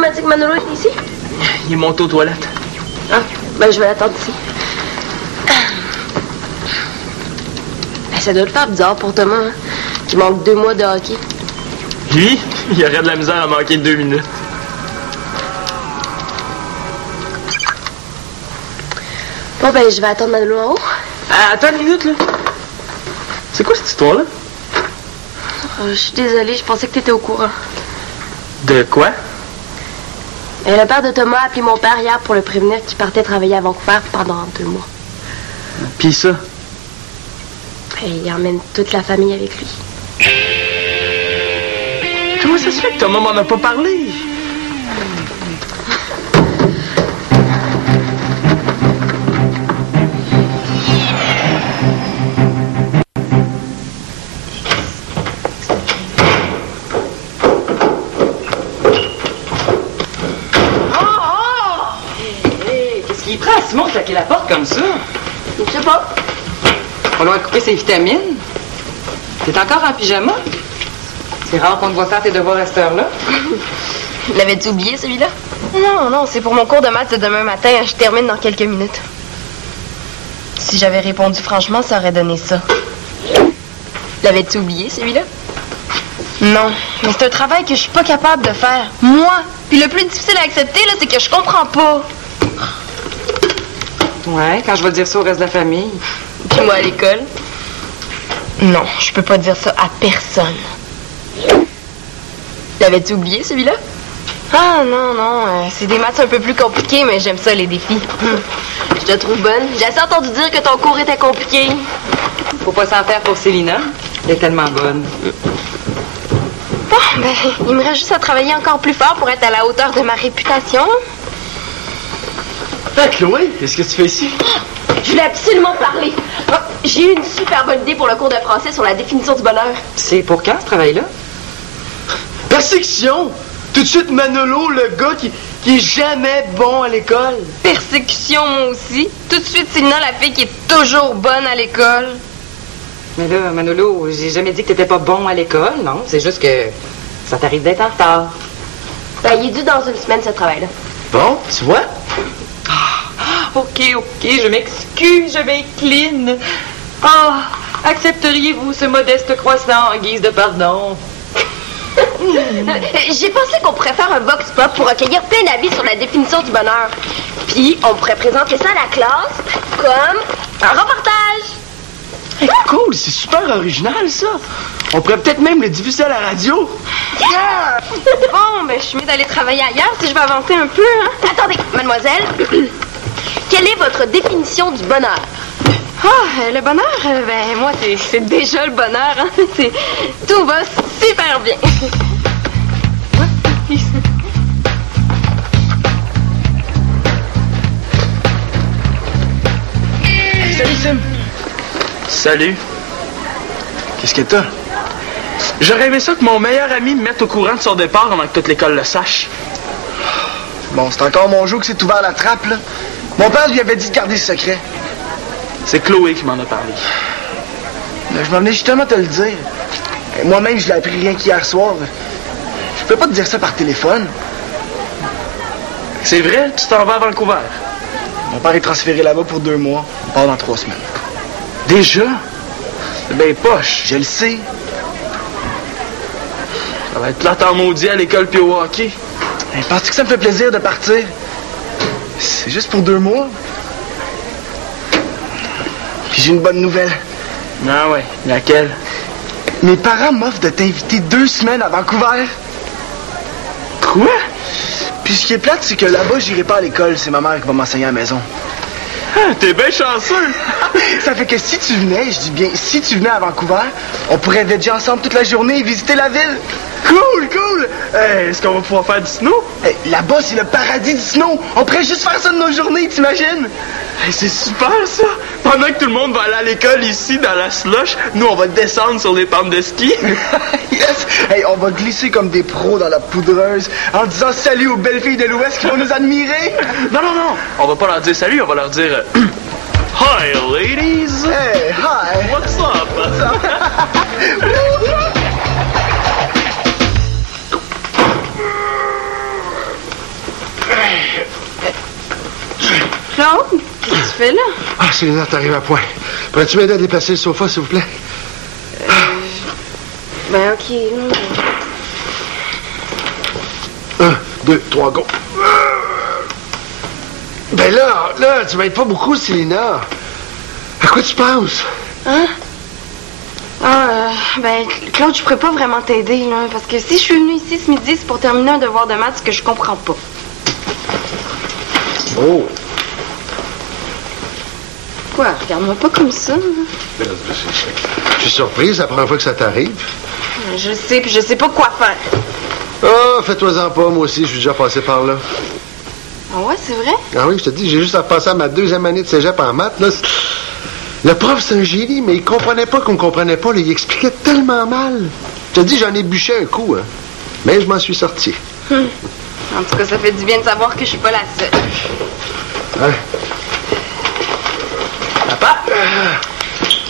m'a dit que Manolo est ici? Il est monté aux toilettes. Ah, ben je vais l'attendre ici. Ben, ça doit le faire bizarre pour Thomas, hein, qui manque 2 mois de hockey. Lui, il aurait de la misère à manquer 2 minutes. Bon, ben je vais attendre Manolo en haut. Ah, attends une minute, là. C'est quoi cette histoire-là? Je suis désolée, je pensais que t'étais au courant. De quoi? Le père de Thomas a appelé mon père hier pour le prévenir qu'il partait travailler à Vancouver pendant 2 mois. Puis ça? Il emmène toute la famille avec lui. Comment ça se fait que Thomas m'en a pas parlé? Simon, claquer la porte comme ça? Je sais pas. On doit couper ses vitamines. T'es encore en pyjama? C'est rare qu'on te voit faire tes devoirs à cette heure-là. L'avais-tu oublié, celui-là? Non, c'est pour mon cours de maths de demain matin. Je termine dans quelques minutes. Si j'avais répondu franchement, ça aurait donné ça. L'avais-tu oublié, celui-là? Non, mais c'est un travail que je suis pas capable de faire. Moi! Puis le plus difficile à accepter, là, c'est que je comprends pas. Ouais, quand je vais dire ça au reste de la famille. Puis moi, à l'école? Non, je peux pas dire ça à personne. L'avais-tu oublié, celui-là? Ah, non, c'est des maths un peu plus compliqués, mais j'aime ça, les défis. Je te trouve bonne. J'ai assez entendu dire que ton cours était compliqué. Faut pas s'en faire pour Célina. Elle est tellement bonne. Bon, ben, il me reste juste à travailler encore plus fort pour être à la hauteur de ma réputation. Ah, Chloé, qu'est-ce que tu fais ici? Je voulais absolument parler. J'ai eu une super bonne idée pour le cours de français sur la définition du bonheur. C'est pour quand, ce travail-là? Persécution! Tout de suite, Manolo, le gars qui est jamais bon à l'école. Persécution, moi aussi. Tout de suite, Célina, la fille qui est toujours bonne à l'école. Mais là, Manolo, j'ai jamais dit que t'étais pas bon à l'école, non? C'est juste que ça t'arrive d'être en retard. Ben, il est dû dans une semaine, ce travail-là. Bon, tu vois? OK, je m'excuse, je m'incline. Ah, accepteriez-vous ce modeste croissant en guise de pardon? J'ai pensé qu'on pourrait faire un vox pop pour recueillir plein d'avis sur la définition du bonheur. Puis, on pourrait présenter ça à la classe comme un reportage. Hey, cool, c'est super original, ça. On pourrait peut-être même le diffuser à la radio. Yeah! Bon, ben, je suis mieux d'aller travailler ailleurs si je veux avancer un peu, hein. Attendez, mademoiselle. Quelle est votre définition du bonheur? Le bonheur, ben, moi, c'est déjà le bonheur, hein. Tout va super bien. Salut, Sim. Salut. Qu'est-ce que t'as? J'aurais aimé ça que mon meilleur ami me mette au courant de son départ avant que toute l'école le sache. Bon, c'est encore mon jour que s'est ouvert la trappe, là. Mon père lui avait dit de garder le secret. C'est Chloé qui m'en a parlé. Là, je m'en venais justement te le dire. Moi-même, je l'ai appris rien qu'hier soir. Je peux pas te dire ça par téléphone. C'est vrai? Tu t'en vas à Vancouver? Mon père est transféré là-bas pour 2 mois. On part dans 3 semaines. Déjà? C'est bien poche. Je le sais. Ça va être plate en maudit à l'école puis au hockey. Mais penses-tu que ça me fait plaisir de partir? C'est juste pour 2 mois. Puis j'ai une bonne nouvelle. Ah ouais, laquelle? Mes parents m'offrent de t'inviter 2 semaines à Vancouver. Quoi? Puis ce qui est plate, c'est que là-bas, j'irai pas à l'école. C'est ma mère qui va m'enseigner à la maison. Ah, t'es bien chanceux! Ça fait que si tu venais, je dis bien, si tu venais à Vancouver, on pourrait veger ensemble toute la journée et visiter la ville. Cool! Est-ce qu'on va pouvoir faire du snow? Là-bas, c'est le paradis du snow. On pourrait juste faire ça de nos journées, t'imagines? C'est super, ça! Pendant que tout le monde va aller à l'école ici, dans la slush, nous, on va descendre sur les pentes de ski. Yes! On va glisser comme des pros dans la poudreuse en disant salut aux belles filles de l'Ouest qui vont nous admirer. Non. On va pas leur dire salut, on va leur dire... Hi, ladies! Hey, hi! What's up? Claude, qu'est-ce que tu fais là? Ah, Célina, t'arrives à point. Pourrais-tu m'aider à déplacer le sofa, s'il vous plaît? Ben, OK. 1, 2, 3, go. Ben là, tu m'aides pas beaucoup, Célina. À quoi tu penses? Hein? Ben, Claude, je pourrais pas vraiment t'aider, là, parce que si je suis venue ici ce midi, c'est pour terminer un devoir de maths que je comprends pas. Oh. Quoi? Regarde-moi pas comme ça. Je suis surprise, c'est la première fois que ça t'arrive. Je sais, puis je sais pas quoi faire. Ah, fais-toi-en pas, moi aussi, je suis déjà passé par là. Ah ouais, c'est vrai? Ah oui, je te dis, j'ai juste à passer à ma 2e année de cégep en maths, là. Le prof, c'est un génie, mais il comprenait pas qu'on comprenait pas, là. Il expliquait tellement mal. Je te dis, j'en ai bûché un coup, hein. Mais je m'en suis sorti. En tout cas, ça fait du bien de savoir que je suis pas la seule. Hein? Papa,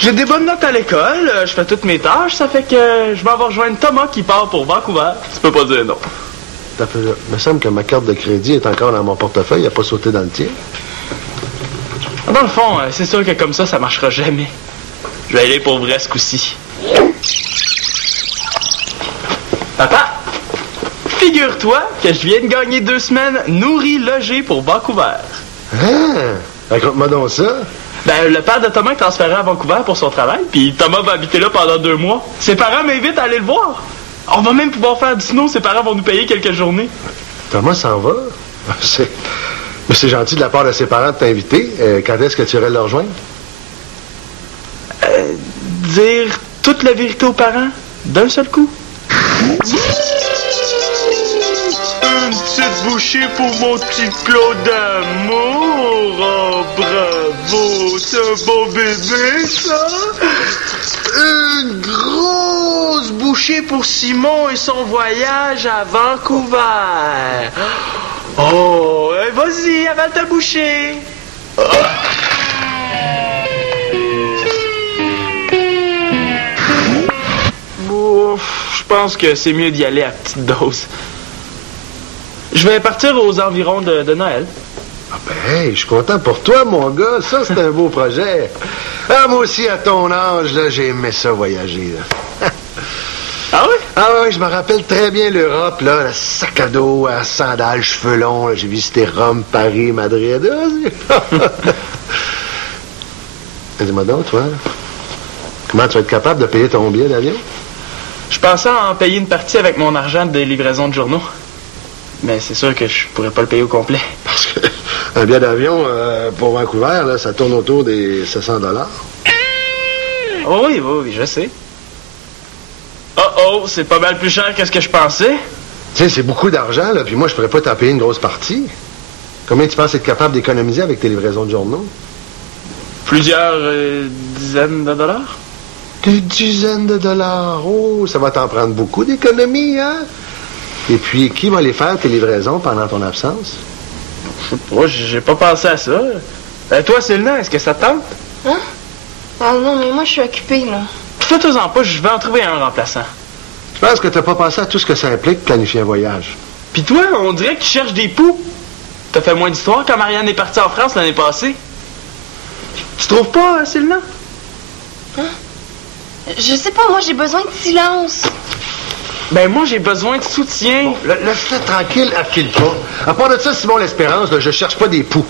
j'ai des bonnes notes à l'école, je fais toutes mes tâches, ça fait que je vais avoir rejoindre Thomas qui part pour Vancouver. Tu peux pas dire non. T'as fait là. Il me semble que ma carte de crédit est encore dans mon portefeuille, elle n'a pas sauté dans le tien. Dans le fond, c'est sûr que comme ça marchera jamais. Je vais aller pour vrai ce coup-ci. Papa, figure-toi que je viens de gagner 2 semaines nourri, logé pour Vancouver. Hein? Raconte-moi donc ça. Ben, le père de Thomas est transféré à Vancouver pour son travail, puis Thomas va habiter là pendant 2 mois. Ses parents m'invitent à aller le voir. On va même pouvoir faire du snow, ses parents vont nous payer quelques journées. Thomas s'en va? C'est gentil de la part de ses parents de t'inviter. Quand est-ce que tu irais le rejoindre? Dire toute la vérité aux parents, d'un seul coup. Une petite bouchée pour mon petit Claude d'amour. Oh, bravo, c'est un bon bébé, ça. Une grosse bouchée pour Simon et son voyage à Vancouver. Oh, vas-y, avale ta bouchée. Je pense que c'est mieux d'y aller à petite dose. Je vais partir aux environs de Noël. Ah ben, hey, je suis content pour toi, mon gars. Ça, c'est un beau projet. Ah, moi aussi, à ton âge, là, j'ai aimé ça, voyager, là. Ah oui? Ah oui, je me rappelle très bien l'Europe, là, le sac à dos, à sandales, cheveux longs, là. J'ai visité Rome, Paris, Madrid. Dis-moi donc, toi, comment tu vas être capable de payer ton billet d'avion? Je pensais en payer une partie avec mon argent des livraisons de journaux. Mais c'est sûr que je pourrais pas le payer au complet. Parce que un billet d'avion pour Vancouver, là, ça tourne autour des 700 $. Oh oui, je sais. Oh, c'est pas mal plus cher que ce que je pensais. Tu sais, c'est beaucoup d'argent, là, puis moi, je pourrais pas t'en payer une grosse partie. Combien tu penses être capable d'économiser avec tes livraisons de journaux? Plusieurs dizaines de dollars? Des dizaines de dollars. Oh, ça va t'en prendre beaucoup d'économies, hein? Et puis, qui va les faire, tes livraisons, pendant ton absence? Moi, j'ai pas pensé à ça. Toi, Célina, est-ce que ça te tente? Hein? Ah non, mais moi, je suis occupée, là. Fais-toi-en pas, je vais en trouver un remplaçant. Je pense que t'as pas pensé à tout ce que ça implique, planifier un voyage. Puis toi, on dirait que tu cherches des poux. T'as fait moins d'histoire quand Marianne est partie en France l'année passée. Tu trouves pas, Célina? Hein? Je sais pas, moi, j'ai besoin de silence. Ben, moi, j'ai besoin de soutien. Bon, laisse-le tranquille, affile pas. À part de ça, Simon l'Espérance, là, je cherche pas des poux.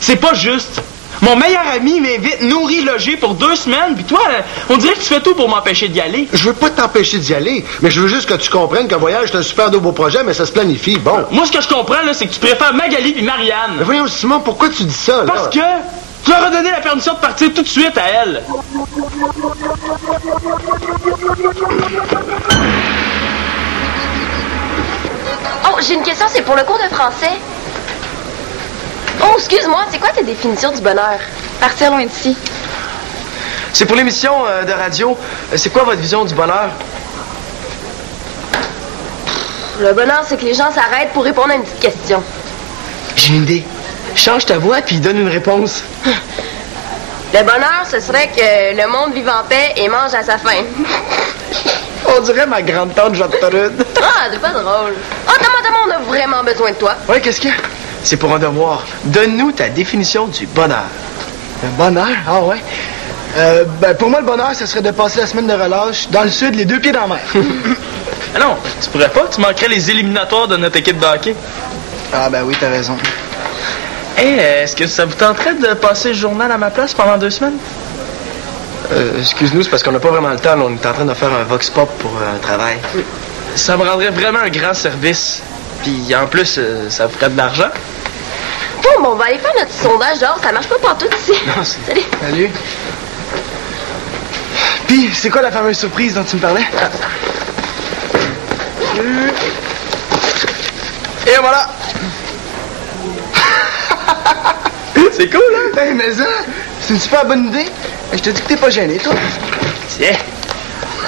C'est pas juste. Mon meilleur ami m'invite nourri, logé pour 2 semaines, puis toi, on dirait que tu fais tout pour m'empêcher d'y aller. Je veux pas t'empêcher d'y aller, mais je veux juste que tu comprennes qu'un voyage, c'est un super beau projet, mais ça se planifie, bon. Moi, ce que je comprends, là, c'est que tu préfères Magali puis Marianne. Mais voyons, Simon, pourquoi tu dis ça, là? Parce que tu leur as donné la permission de partir tout de suite à elle. Oh, j'ai une question, c'est pour le cours de français. Oh, excuse-moi, c'est quoi ta définition du bonheur? Partir loin d'ici. C'est pour l'émission de radio. C'est quoi votre vision du bonheur? Le bonheur, c'est que les gens s'arrêtent pour répondre à une petite question. J'ai une idée. Change ta voix puis donne une réponse. Le bonheur, ce serait que le monde vive en paix et mange à sa faim. On dirait ma grande-tante Jeanne Torrude. Ah, c'est pas drôle. Oh, Thomas, on a vraiment besoin de toi. Ouais, qu'est-ce qu'il y a? C'est pour un devoir. Donne-nous ta définition du bonheur. Le bonheur? Ah ouais? Pour moi, le bonheur, ce serait de passer la semaine de relâche dans le sud, les deux pieds dans la mer. Ah non, tu pourrais pas, tu manquerais les éliminatoires de notre équipe de hockey. Ah ben oui, t'as raison. Hey, est-ce que ça vous tenterait de passer le journal à ma place pendant 2 semaines? Excuse-nous, c'est parce qu'on n'a pas vraiment le temps. Là, on est en train de faire un vox pop pour un travail. Ça me rendrait vraiment un grand service. Puis en plus, ça vous ferait de l'argent. Bon, on va aller faire notre sondage dehors. Ça marche pas partout ici. Non, Salut. Salut. Puis, c'est quoi la fameuse surprise dont tu me parlais? Et voilà! C'est cool, hein? Hey, mais ça, c'est une super bonne idée. Je te dis que t'es pas gêné, toi. Tiens,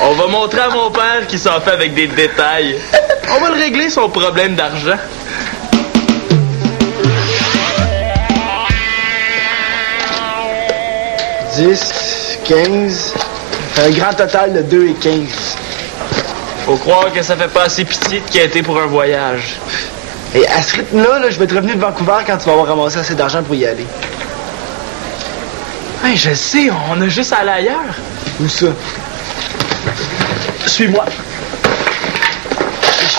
on va montrer à mon père qu'il s'en fait avec des détails. On va le régler, son problème d'argent. « 10, 15... Ça fait un grand total de 2 et 15. Faut croire que ça fait pas assez pitié de quitter pour un voyage. Et à ce rythme-là, je vais te revenir de Vancouver quand tu vas avoir ramassé assez d'argent pour y aller. Hey, je sais, on a juste à aller ailleurs. Où ça? Suis-moi.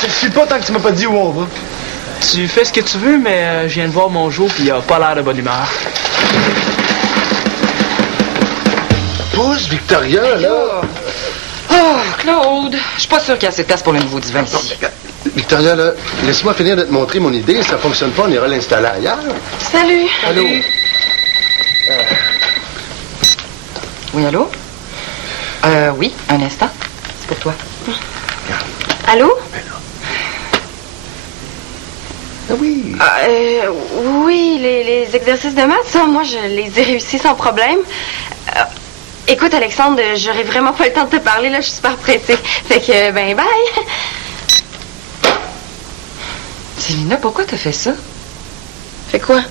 Je te suis pas tant que tu m'as pas dit où on va. Tu fais ce que tu veux, mais je viens de voir mon jour puis il a pas l'air de bonne humeur. Pousse, Victoria, là. Oh, Claude, je suis pas sûre qu'il y a assez de place pour le nouveau divan ici. Victoria, là, laisse-moi finir de te montrer mon idée. Si ça fonctionne pas, on ira l'installer ailleurs. Salut. Allô? Oui, allô? Oui, un instant. C'est pour toi. Allô? Ah oui. Oui, les exercices de maths, ça, moi, je les ai réussis sans problème. Écoute, Alexandre, j'aurais vraiment pas le temps de te parler, là, je suis super pressée. Fait que, bye. Célina, pourquoi t'as fait ça? Fait quoi?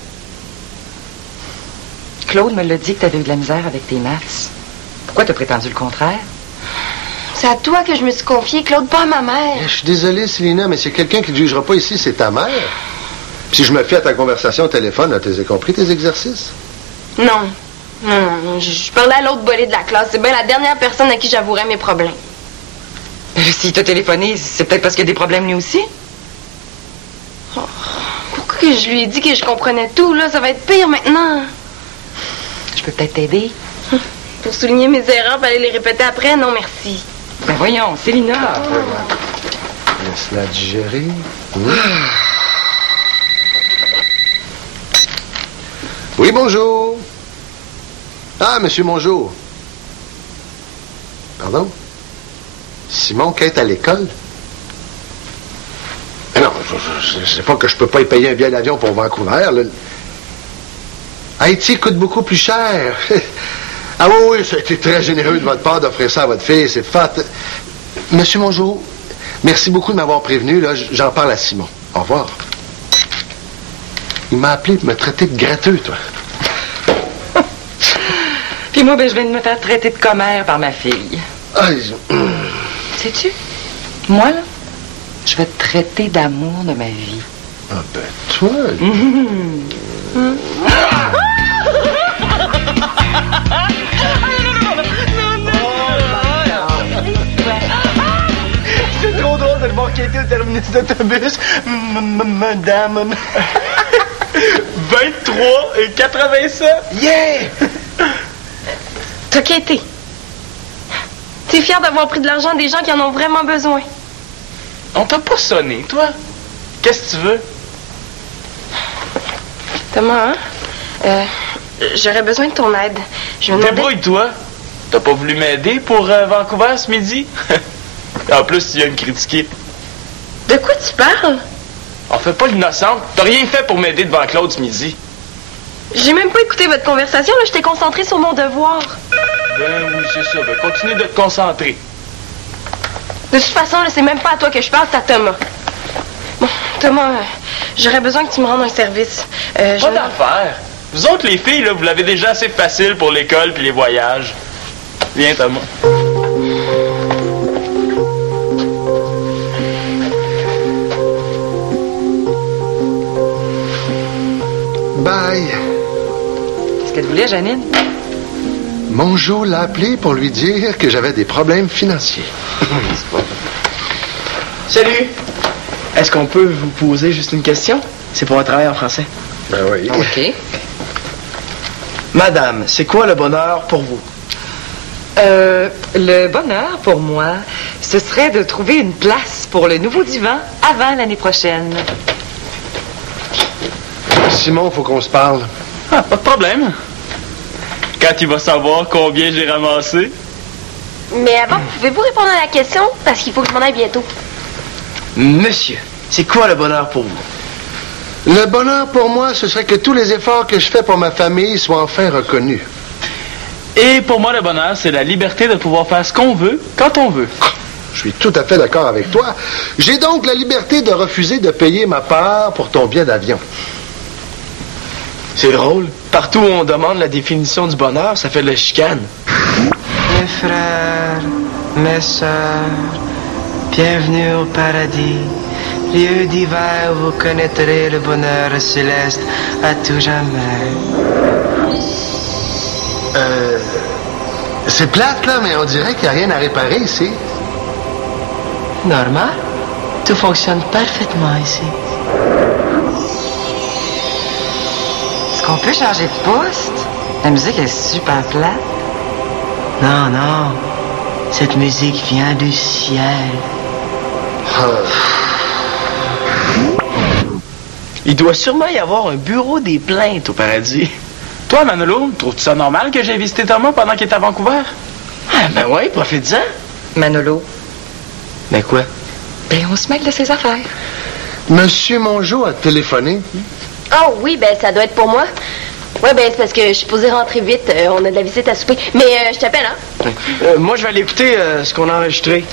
Claude me l'a dit que t'avais eu de la misère avec tes maths. Pourquoi t'as prétendu le contraire? C'est à toi que je me suis confiée, Claude, pas à ma mère. Je suis désolé, Célina, mais c'est quelqu'un qui ne jugera pas ici, c'est ta mère. Si je me fie à ta conversation au téléphone, t'as compris tes exercices? Non, je parlais à l'autre bolée de la classe. C'est bien la dernière personne à qui j'avouerais mes problèmes. S'il t'a téléphoné, c'est peut-être parce qu'il y a des problèmes lui aussi? Pourquoi que je lui ai dit que je comprenais tout, là? Ça va être pire maintenant. Je peux peut-être t'aider? Pour souligner mes erreurs et aller les répéter après, non merci. Ben voyons, Célina. Laisse-la digérer. Oui. Oui, bonjour. Ah, monsieur Mongeau. Pardon? Simon qui est à l'école? Mais non, je sais pas que je peux pas y payer un billet d'avion pour Vancouver. Là. Haïti coûte beaucoup plus cher. Ah oui, ça a été très généreux de votre part d'offrir ça à votre fille. C'est fat. Monsieur Mongeau, merci beaucoup de m'avoir prévenu. Là, j'en parle à Simon. Au revoir. Il m'a appelé pour me traiter de gratteux, toi. Puis moi, je viens de me faire traiter de commère par ma fille. Ah, Sais-tu? Moi, là, je vais te traiter d'amour de ma vie. ah ben, toi... C'est trop drôle de le voir quitter au terminus d'autobus. Madame... 23,87. Yeah! T'as quitté. T'es fier d'avoir pris de l'argent des gens qui en ont vraiment besoin. On t'a pas sonné, toi. Qu'est-ce que tu veux? Thomas, hein? J'aurais besoin de ton aide. Je me demandais... Débrouille-toi. T'as pas voulu m'aider pour Vancouver ce midi? En plus, tu viens me critiquer. De quoi tu parles? On fait pas l'innocente. T'as rien fait pour m'aider devant Claude ce midi. J'ai même pas écouté votre conversation, là. J'étais concentrée sur mon devoir. Ben oui, c'est ça. Ben continue de te concentrer. De toute façon, là, c'est même pas à toi que je parle, c'est à Thomas. Bon, Thomas, j'aurais besoin que tu me rendes un service. Pas d'affaire. Vous autres, les filles, là, vous l'avez déjà assez facile pour l'école puis les voyages. Viens, Thomas. Qu'est-ce qu'elle voulait, Janine? Monjo l'a appelé pour lui dire que j'avais des problèmes financiers. Salut! Est-ce qu'on peut vous poser juste une question? C'est pour un travail en français. Ben oui. OK. Madame, c'est quoi le bonheur pour vous? Le bonheur pour moi, ce serait de trouver une place pour le nouveau divan avant l'année prochaine. Simon, faut qu'on se parle. Ah, pas de problème. Quand tu vas savoir combien j'ai ramassé. Mais avant, pouvez-vous répondre à la question? Parce qu'il faut que je m'en aille bientôt. Monsieur, c'est quoi le bonheur pour vous? Le bonheur pour moi, ce serait que tous les efforts que je fais pour ma famille soient enfin reconnus. Et pour moi, le bonheur, c'est la liberté de pouvoir faire ce qu'on veut, quand on veut. Je suis tout à fait d'accord avec toi. J'ai donc la liberté de refuser de payer ma part pour ton billet d'avion. C'est drôle. Partout où on demande la définition du bonheur, ça fait de la chicane. Mes frères, mes sœurs, bienvenue au paradis, lieu d'hiver où vous connaîtrez le bonheur céleste à tout jamais. C'est plate, là, mais on dirait qu'il n'y a rien à réparer ici. Normal, tout fonctionne parfaitement ici. Est-ce qu'on peut changer de poste? La musique est super plate. Non, non, cette musique vient du ciel. Il doit sûrement y avoir un bureau des plaintes au paradis. Toi, Manolo, trouves-tu ça normal que j'ai visité Thomas pendant qu'il était à Vancouver? Ah, ben ouais, profite-en. Manolo, Ben quoi? ben on se mêle de ses affaires. Monsieur Monjo a téléphoné. Oh oui, ben ça doit être pour moi. Ouais, ben c'est parce que je suis supposée rentrer vite. On a de la visite à souper. Mais je t'appelle, hein? Moi, je vais aller écouter ce qu'on a enregistré.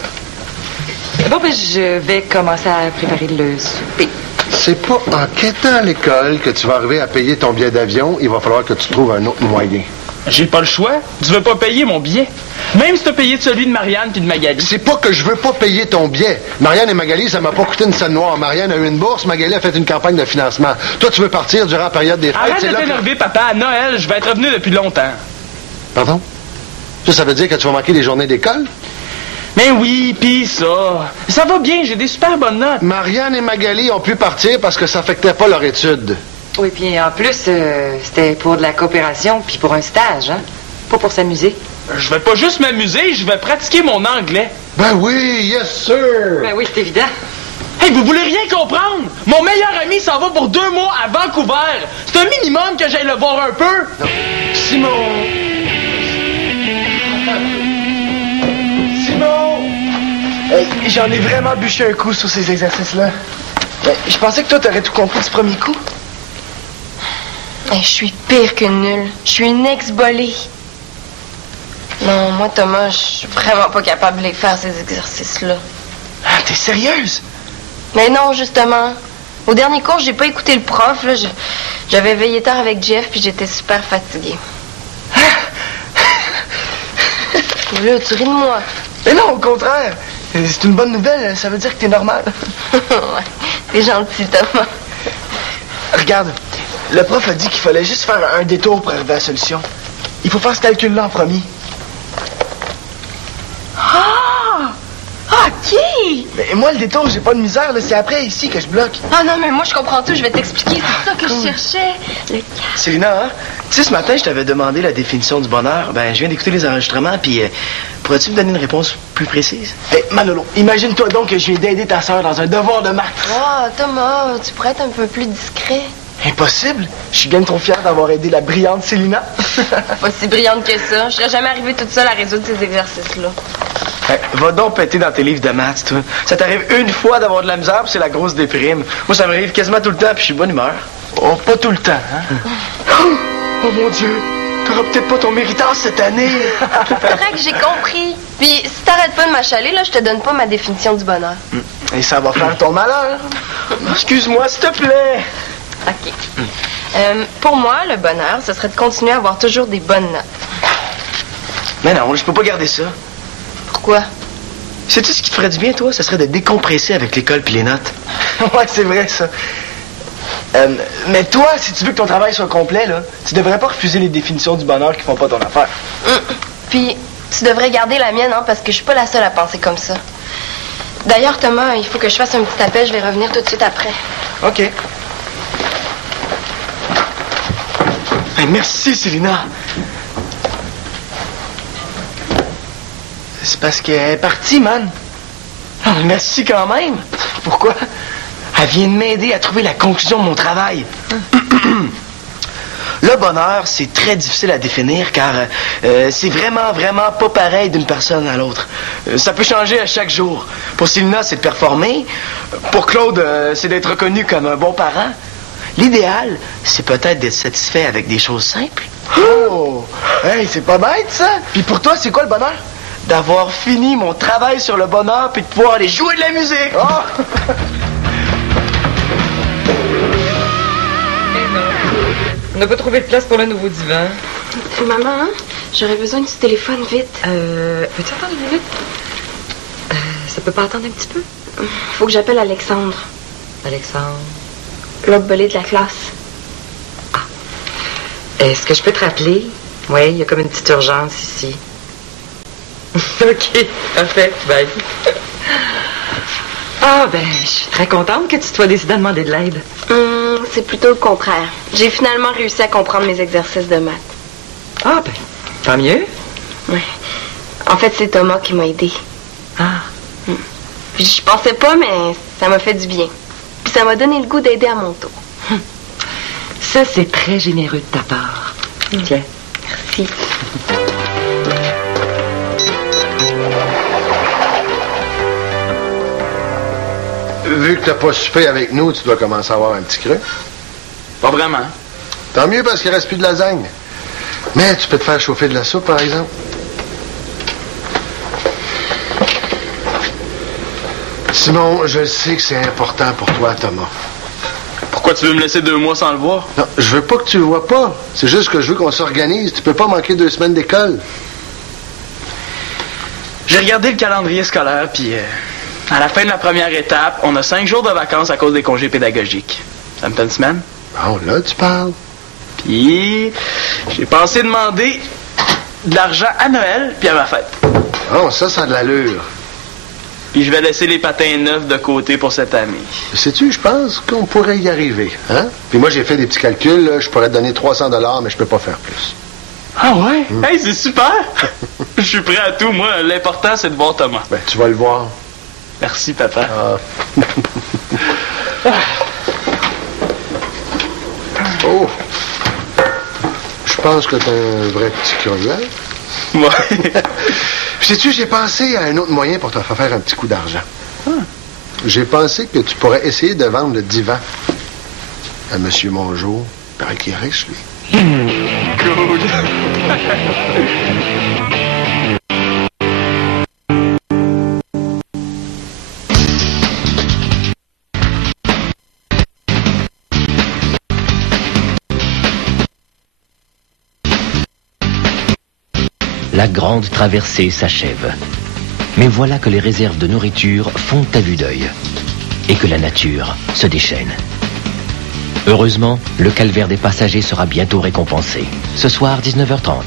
Bon, ben je vais commencer à préparer le souper. C'est pas en quittant à l'école que tu vas arriver à payer ton billet d'avion. Il va falloir que tu trouves un autre moyen. J'ai pas le choix. Tu veux pas payer mon billet. Même si t'as payé de celui de Marianne puis de Magali. C'est pas que je veux pas payer ton billet. Marianne et Magali, ça m'a pas coûté une scène noire. Marianne a eu une bourse, Magali a fait une campagne de financement. Toi, tu veux partir durant la période des fêtes. Arrête de là t'énerver, papa. À Noël, je vais être revenu depuis longtemps. Pardon? Ça veut dire que tu vas manquer les journées d'école? Mais oui, pis ça. Ça va bien, j'ai des super bonnes notes. Marianne et Magali ont pu partir parce que ça affectait pas leur étude. Oui, puis en plus, c'était pour de la coopération puis pour un stage, hein? Pas pour s'amuser. Je vais pas juste m'amuser, je vais pratiquer mon anglais. Ben oui, yes sir! Ben oui, c'est évident. Hey, vous voulez rien comprendre? Mon meilleur ami s'en va pour 2 mois à Vancouver. C'est un minimum que j'aille le voir un peu. Non. Simon! Simon! J'en ai vraiment bûché un coup sur ces exercices-là. Je pensais que toi, t'aurais tout compris du premier coup. Je suis pire qu'une nulle. Je suis une ex-bolée. Non, moi, Thomas, je suis vraiment pas capable de les faire, ces exercices-là. Ah, t'es sérieuse? Mais non, justement. Au dernier cours, j'ai pas écouté le prof, là. J'avais veillé tard avec Jeff, puis j'étais super fatiguée. Là, tu ris de moi. Mais non, au contraire. C'est une bonne nouvelle, ça veut dire que t'es normal. Ouais, t'es gentil, Thomas. Regarde, le prof a dit qu'il fallait juste faire un détour pour arriver à la solution. Il faut faire ce calcul-là en premier. Ah! OK! Mais moi, le détour, j'ai pas de misère, là. C'est après, ici, que je bloque. Ah non, mais moi, je comprends tout. Je vais t'expliquer. C'est ça que je cherchais. Le Célina, hein? Tu sais, ce matin, je t'avais demandé la définition du bonheur. Ben, je viens d'écouter les enregistrements, puis pourrais-tu me donner une réponse plus précise? Manolo, imagine-toi donc que je viens d'aider ta sœur dans un devoir de maths. Oh, Thomas, tu pourrais être un peu plus discret. Impossible. Je suis bien trop fier d'avoir aidé la brillante Célina. Pas si brillante que ça. Je serais jamais arrivée toute seule à résoudre ces exercices-là. Va donc péter dans tes livres de maths, toi. Ça t'arrive une fois d'avoir de la misère, puis c'est la grosse déprime. Moi, ça m'arrive quasiment tout le temps, puis je suis de bonne humeur. Oh, pas tout le temps, hein? Oh mon Dieu! T'auras peut-être pas ton méritage cette année. C'est vrai que j'ai compris. Puis, si t'arrêtes pas de m'achaler, là, je te donne pas ma définition du bonheur. Et ça va faire ton malheur. Excuse-moi, s'il te plaît. OK. Pour moi, le bonheur, ce serait de continuer à avoir toujours des bonnes notes. Mais non, je peux pas garder ça. Pourquoi? Sais-tu ce qui te ferait du bien, toi? Ce serait de décompresser avec l'école puis les notes. Ouais, c'est vrai, ça. Mais toi, si tu veux que ton travail soit complet, là, tu devrais pas refuser les définitions du bonheur qui font pas ton affaire. Puis, tu devrais garder la mienne, hein, parce que je suis pas la seule à penser comme ça. D'ailleurs, Thomas, il faut que je fasse un petit appel. Je vais revenir tout de suite après. OK. Hey, merci, Célina. C'est parce qu'elle est partie, man. Oh, merci quand même. Pourquoi? Elle vient de m'aider à trouver la conclusion de mon travail. Le bonheur, c'est très difficile à définir car c'est vraiment, vraiment pas pareil d'une personne à l'autre. Ça peut changer à chaque jour. Pour Célina, c'est de performer. Pour Claude, c'est d'être reconnu comme un bon parent. L'idéal, c'est peut-être d'être satisfait avec des choses simples. Oh! Hey, c'est pas bête, ça! Puis pour toi, c'est quoi le bonheur? D'avoir fini mon travail sur le bonheur puis de pouvoir aller jouer de la musique. Oh! On n'a pas trouvé de place pour le nouveau divan. Maman, hein? J'aurais besoin du téléphone vite. Peux-tu attendre une minute? Ça peut pas attendre un petit peu? Faut que j'appelle Alexandre. Alexandre? L'autre belé de la classe. Ah. Est-ce que je peux te rappeler? Oui, il y a comme une petite urgence ici. OK, parfait. Bye. Ah, ben, je suis très contente que tu te sois décidé à demander de l'aide. C'est plutôt le contraire. J'ai finalement réussi à comprendre mes exercices de maths. Ah, ben, tant mieux. Oui. En fait, c'est Thomas qui m'a aidé. Ah. Puis je pensais pas, mais ça m'a fait du bien. Puis ça m'a donné le goût d'aider à mon tour. Ça, c'est très généreux de ta part. Tiens. Merci. Vu que t'as pas soupé avec nous, tu dois commencer à avoir un petit creux. Pas vraiment. Tant mieux parce qu'il reste plus de lasagne. Mais tu peux te faire chauffer de la soupe, par exemple. Simon, je sais que c'est important pour toi, Thomas. Pourquoi tu veux me laisser 2 mois sans le voir? Non, je veux pas que tu le vois pas. C'est juste que je veux qu'on s'organise. Tu peux pas manquer 2 semaines d'école. J'ai regardé le calendrier scolaire, puis à la fin de la première étape, on a 5 jours de vacances à cause des congés pédagogiques. Ça me fait une semaine. Bon, là, tu parles. Puis, j'ai pensé demander de l'argent à Noël, puis à ma fête. Oh, ça a de l'allure. Puis je vais laisser les patins neufs de côté pour cette année. Sais-tu, je pense qu'on pourrait y arriver, hein? Puis moi, j'ai fait des petits calculs, là. Je pourrais te donner 300 $, mais je peux pas faire plus. Ah ouais? Hey, c'est super! Je suis prêt à tout, moi. L'important, c'est de voir Thomas. Ben, tu vas le voir. Merci, papa. Oh! Je pense que t'es un vrai petit curieux. Ouais. Sais-tu, j'ai pensé à un autre moyen pour te faire un petit coup d'argent. J'ai pensé que tu pourrais essayer de vendre le divan à M. Mongeau. Il paraît qu'il est riche, lui. Cool. La grande traversée s'achève. Mais voilà que les réserves de nourriture fondent à vue d'œil et que la nature se déchaîne. Heureusement, le calvaire des passagers sera bientôt récompensé. Ce soir, 19h30.